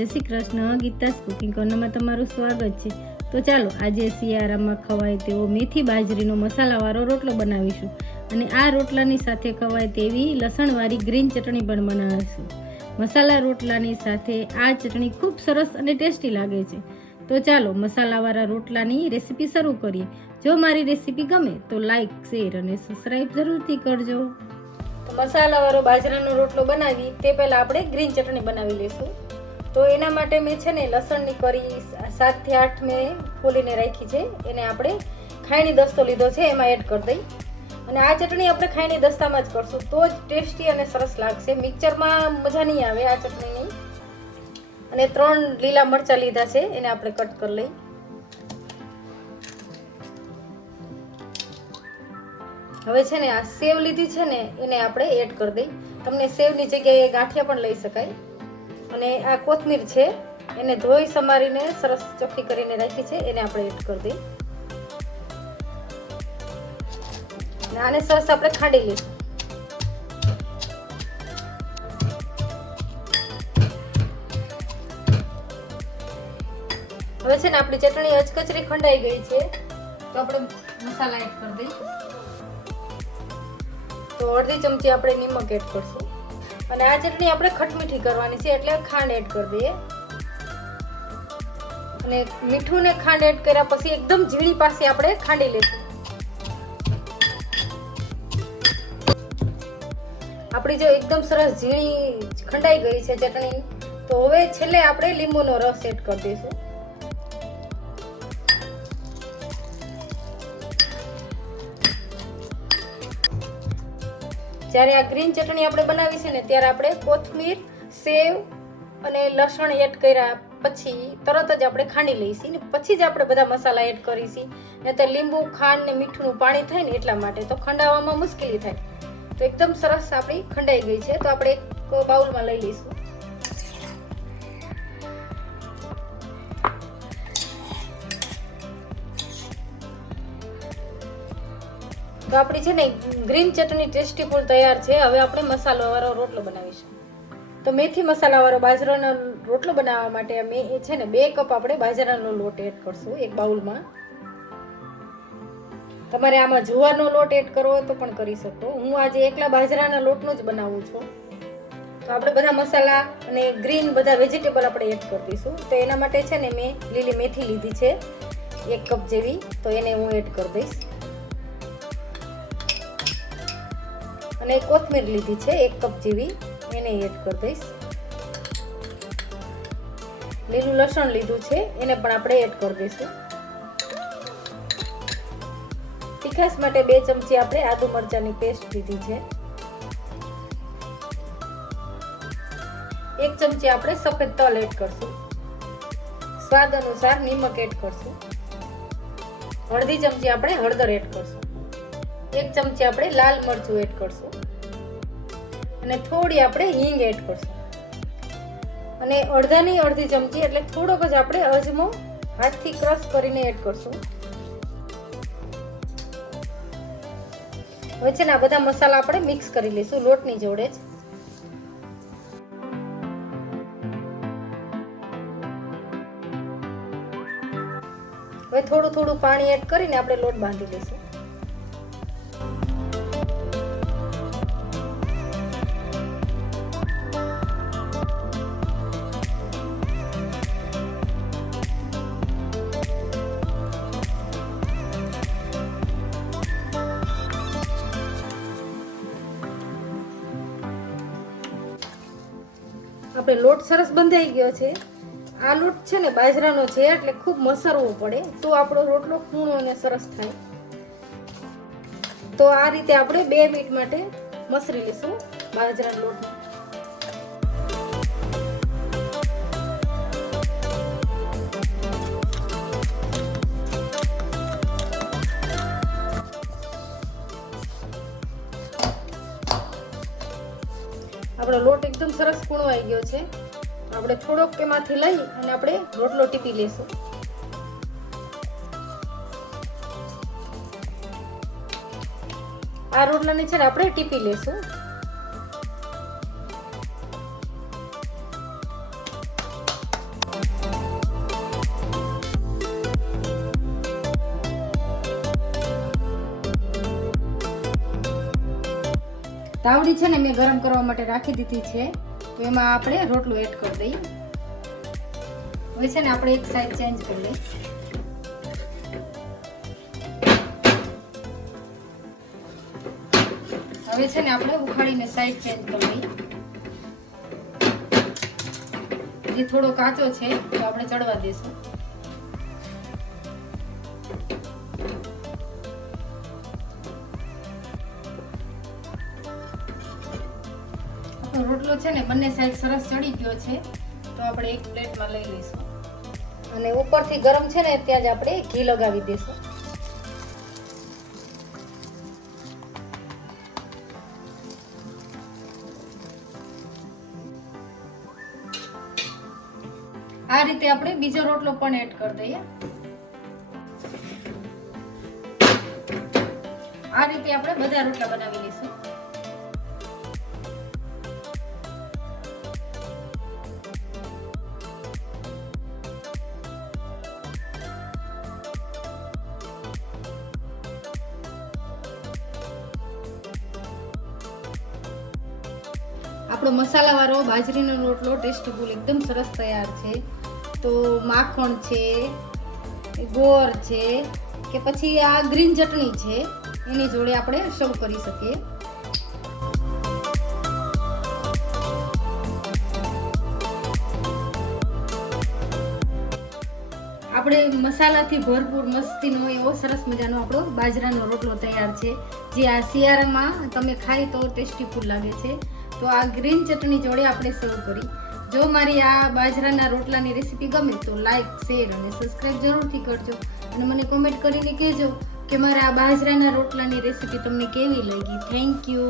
જય શ્રી કૃષ્ણ. ગીતાસ કુકિંગ કોર્નરમાં તમારું સ્વાગત છે. તો ચાલો, આજે શિયાળામાં ખવાય તેવો મેથી બાજરીનો મસાલાવાળો રોટલો બનાવીશું. અને આ રોટલાની સાથે ખવાય તેવી લસણવાળી ગ્રીન ચટણી પણ બનાવીશું. મસાલા રોટલાની સાથે આ ચટણી ખૂબ સરસ અને ટેસ્ટી લાગે છે. તો ચાલો, મસાલાવાળા રોટલાની રેસીપી શરૂ કરીએ. જો મારી રેસીપી ગમે, તો લાઈક, શેર અને સબસ્ક્રાઈબ જરૂરથી કરજો. મસાલાવાળો બાજરાનો રોટલો બનાવી, તે પહેલાં આપણે ગ્રીન ચટણી બનાવી લઈશું. તો એના માટે મેં છે ને લસણની કરી સાતથી આઠ મેં ફોલીને રાખી છે. એને આપણે ખાયણી દસ્તો લીધો છે, એમાં એડ કરી દઈ. અને આ ચટણી આપણે ખાયણી દસ્તામાં જ કરશું. તો જ ટેસ્ટી અને સરસ લાગશે. મિક્સરમાં મજા નહીં આવે આ ચટણીની. અને ત્રણ લીલા મરચાં લીધા છે, એને આપણે કટ કરી લઈ. હવે છે ને આ સેવ લીધી છે ને, એને આપણે એડ કરી દઈ. તમને સેવની જગ્યાએ ગાંઠિયા પણ લઈ શકાય. અને આ કોથમીર છે, એને ધોઈ સમારીને સરસ ચોખ્ખી કરીને રાખી છે, એને આપણે એડ કરી દઈ આને સરસ આપણે ખાંડી લઈશું હવે છે ને આપણી ચટણી અચકચરી ખંડાઈ ગઈ છે, તો આપણે મસાલા એડ કરી દઈ તો અડધી ચમચી આપણે નિમક એડ કરશું. અને આ ચટણી આપણે ખટમીઠી કરવાની છે એટલે ખાંડ એડ કરી દઈએ. અને મીઠું ને ખાંડ એડ કર્યા પછી એકદમ ઝીણી પાસે આપણે ખાંડી લઈશું આપણી જો એકદમ સરસ ઝીણી ખંડાઈ ગઈ છે ચટણી, તો હવે છેલ્લે આપણે લીંબુનો રસ એડ કરી દઈશું. જ્યારે આ ગ્રીન ચટણી આપણે બનાવી છે ને, ત્યારે આપણે કોથમીર, સેવ અને લસણ એડ કર્યા પછી તરત જ આપણે ખાંડી લઈશી ને પછી જ આપણે બધા મસાલા એડ કરીશી. ને તો લીંબુ, ખાંડ ને મીઠુંનું પાણી થાય ને એટલા માટે તો ખંડાવવામાં મુશ્કેલી થાય. તો એકદમ સરસ આપણી ખંડાઈ ગઈ છે. તો આપણે એક બાઉલમાં લઈ લઈશું. તો આપણી છે ને ગ્રીન ચટણી ટેસ્ટી ફૂલ તૈયાર છે. હવે આપણે મસાલાવાળો રોટલો બનાવીશું. તો મેથી મસાલાવાળો બાજરાનો રોટલો બનાવવા માટે મેં એ છે ને બે કપ આપણે બાજરાનો લોટ એડ કરશું એક બાઉલમાં. તમારે આમાં જુવારનો લોટ એડ કરવો તો પણ કરી શકો. હું આજે એકલા બાજરાના લોટનો જ બનાવું છું. તો આપણે બધા મસાલા અને ગ્રીન બધા વેજીટેબલ આપણે એડ કરી દઈશું. તો એના માટે છે ને મેં લીલી મેથી લીધી છે. એક કપ જેવી. તો એને હું એડ કરી દઈશ. અને કોથમીર લીધી છે, એક કપ જેવી. એને એડ કરી દઈશ. લીલું લસણ લીધું છે, એને પણ આપણે એડ કરી દઈશું. તીખાસ માટે બે ચમચી આપણે આદુ મરચાંની પેસ્ટ લીધી છે. એક ચમચી આપણે સફેદ તલ એડ કરશું. સ્વાદ અનુસાર નિમક એડ કરશું. અડધી ચમચી આપણે હળદર એડ કરશું. એક ચમચી આપણે લાલ મરચું એડ કરશું. અને થોડી આપણે હિંગ એડ કરશું. અને અડધાની અડધી ચમચી એટલે થોડોક જ આપણે અજમો હાથથી ક્રશ કરીને એડ કરશું. હવે છે ને આ બધા મસાલા આપણે મિક્સ કરી લઈશું લોટની જોડે જ. હવે થોડું થોડું પાણી એડ કરીને આપણે લોટ બાંધી લઈશું. આપણે લોટ સરસ બંધાઈ ગયો છે. આ લોટ છે ને બાજરાનો છે, એટલે ખૂબ મસરવો પડે. તો આપણો રોટલો ખૂણો અને સરસ થાય. તો આ રીતે આપણે બે મિનિટ માટે મસરી લઈશું બાજરાના લોટને. આપણો લોટ એકદમ સરસ કૂણવાઈ ગયો છે. આપણે થોડોક એમાંથી લઈ અને આપણે રોટલો ટીપી લેશું આ રોટલાને છે આપણે ટીપી લેશું તાવડી છે ને મેં ગરમ કરવા માટે રાખી દીધી છે. તો એમાં આપણે રોટલો એડ કરી દઈએ. હવે છે ને આપણે એક સાઈડ ચેન્જ કરી લઈએ. હવે છે ને આપણે ઉખાડીને સાઈડ ચેન્જ કરી લઈએ. જે થોડો કાચો છે, તો આપણે ચડવા દઈશું આપણો છે ને, બંને સાઈડ સરસ ચડી ગયો છે, તો આપણે એક પ્લેટમાં લઈ લઈશું. અને ઉપરથી ગરમ છે ને, ત્યાં જ આપણે ઘી લગાવી દઈશું. આ રીતે આપણે બીજો રોટલો પણ એડ કરી દઈએ. આ રીતે આપણે બધા રોટલા બનાવી લઈશું. આપણો મસાલાવાળો બાજરીનો રોટલો ટેસ્ટીફુલ એકદમ સરસ તૈયાર છે. તો માખણ છે, ગોળ છે, કે પછી આ ગ્રીન ચટણી છે, એની જોડે આપણે સર્વ કરી શકીએ. આપણે મસાલાથી ભરપૂર મસ્તીનો એવો સરસ મજાનો આપણો બાજરાનો રોટલો તૈયાર છે, જે આ શિયાળામાં તમે ખાઈ તો ટેસ્ટી ફૂડ લાગે છે. તો આ ગ્રીન ચટણી જોડે આપણે સર્વ કરી. જો મારી આ બાજરાના રોટલાની રેસીપી ગમે તો લાઈક શેર અને સબસ્ક્રાઈબ જરૂરથી કરજો. અને મને કોમેન્ટ કરીને કહેજો કે મારા આ બાજરાના રોટલાની રેસીપી તમને કેવી લાગી. Thank you